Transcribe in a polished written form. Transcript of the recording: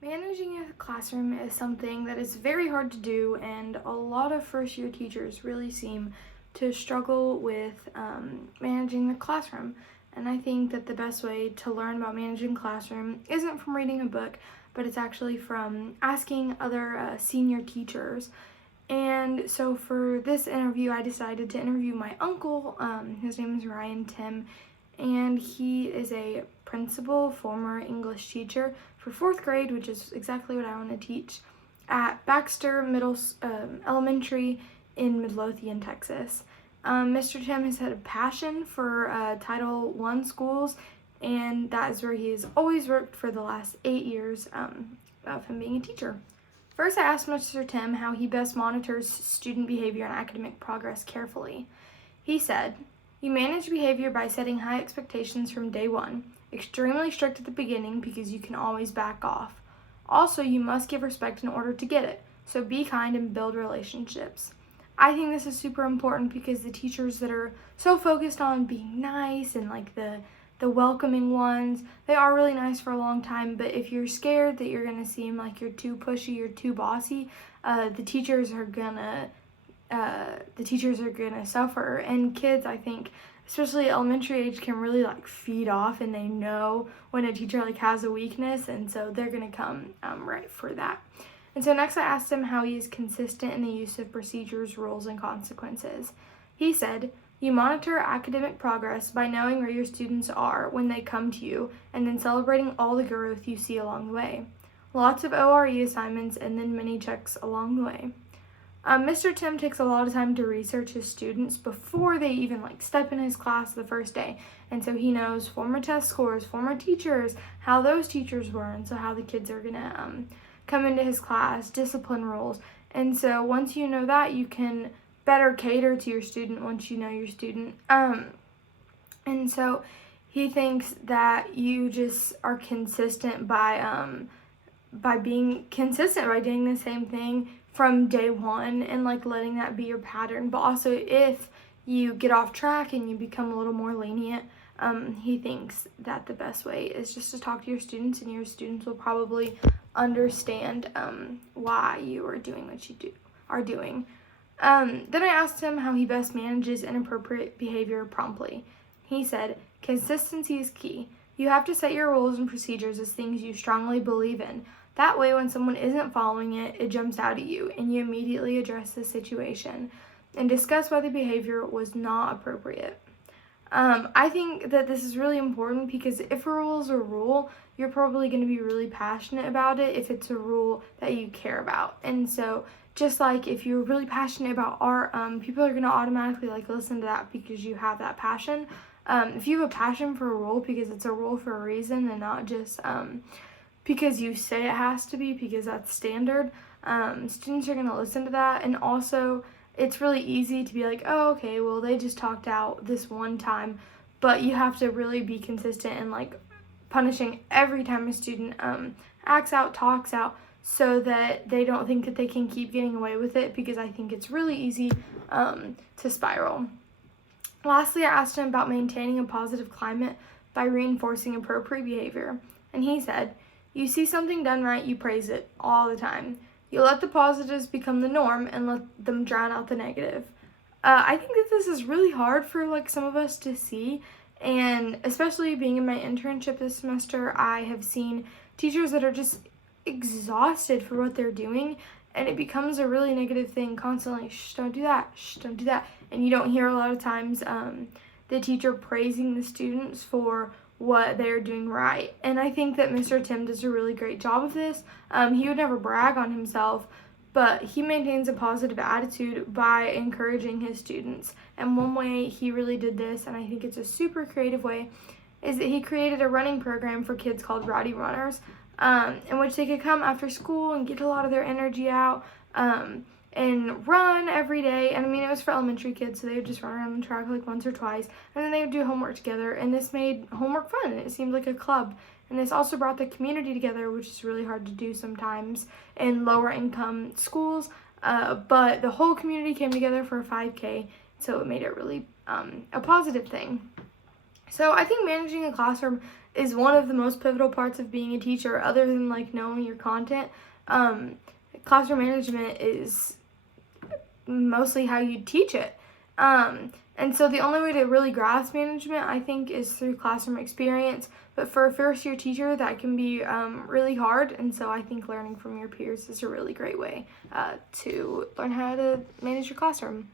Managing a classroom is something that is very hard to do, and a lot of first year teachers really seem to struggle with managing the classroom. And I think that the best way to learn about managing classroom isn't from reading a book, but it's actually from asking other senior teachers. And so for this interview, I decided to interview my uncle. His name is Ryan Tim, and he is a principal, former English teacher for fourth grade, which is exactly what I want to teach, at Baxter Elementary in Midlothian, Texas. Mr. Tim has had a passion for Title I schools, and that is where he has always worked for the last 8 years of him being a teacher. First, I asked Mr. Tim how he best monitors student behavior and academic progress carefully. He said, "You manage behavior by setting high expectations from day one, extremely strict at the beginning because you can always back off. Also, you must give respect in order to get it, so be kind and build relationships." I think this is super important because the teachers that are so focused on being nice and like the welcoming ones, they are really nice for a long time, but if you're scared that you're going to seem like you're too pushy or too bossy, the teachers are gonna suffer. And kids, I think, especially elementary age, can really like feed off, and they know when a teacher like has a weakness, and so they're gonna come right for that. And so next I asked him how he is consistent in the use of procedures, rules, and consequences. He said, "You monitor academic progress by knowing where your students are when they come to you, and then celebrating all the growth you see along the way. Lots of ORE assignments and then mini checks along the way." Mr. Tim takes a lot of time to research his students before they even step in his class the first day. And so he knows former test scores, former teachers, how those teachers were, and so how the kids are gonna come into his class, discipline rules. And so once you know that, you can better cater to your student once you know your student. And so he thinks that you just are consistent by being consistent, by doing the same thing from day one and letting that be your pattern. But also if you get off track and you become a little more lenient, he thinks that the best way is just to talk to your students, and your students will probably understand why you are doing what you are doing. Then I asked him how he best manages inappropriate behavior promptly. He said, "Consistency is key. You have to set your rules and procedures as things you strongly believe in. That way, when someone isn't following it, it jumps out at you, and you immediately address the situation and discuss why the behavior was not appropriate." I think that this is really important because if a rule is a rule, you're probably going to be really passionate about it if it's a rule that you care about. And so just like if you're really passionate about art, people are going to automatically listen to that because you have that passion. If you have a passion for a rule because it's a rule for a reason and not just because you say it has to be because that's standard, students are going to listen to that. And also it's really easy to be like, oh, okay, well, they just talked out this one time, but you have to really be consistent and punishing every time a student acts out, talks out, so that they don't think that they can keep getting away with it, because I think it's really easy to spiral. Lastly, I asked him about maintaining a positive climate by reinforcing appropriate behavior, and he said, "You see something done right, you praise it all the time. You let the positives become the norm and let them drown out the negative." I think that this is really hard for some of us to see, and especially being in my internship this semester, I have seen teachers that are just exhausted for what they're doing, and it becomes a really negative thing constantly. Shh, don't do that. Shh, don't do that. And you don't hear a lot of times the teacher praising the students for what they're doing right. And I think that Mr. Tim does a really great job of this. He would never brag on himself, but he maintains a positive attitude by encouraging his students. And one way he really did this, and I think it's a super creative way, is that he created a running program for kids called Rowdy Runners, in which they could come after school and get a lot of their energy out, and run every day. And I mean, it was for elementary kids, so they would just run around the track once or twice, and then they would do homework together, and this made homework fun, and it seemed like a club. And this also brought the community together, which is really hard to do sometimes in lower income schools, but the whole community came together for a 5K, so it made it really a positive thing. So I think managing a classroom is one of the most pivotal parts of being a teacher, other than like knowing your content. Classroom management is mostly how you teach it. And so the only way to really grasp management, I think, is through classroom experience. But for a first-year teacher, that can be really hard. And so I think learning from your peers is a really great way to learn how to manage your classroom.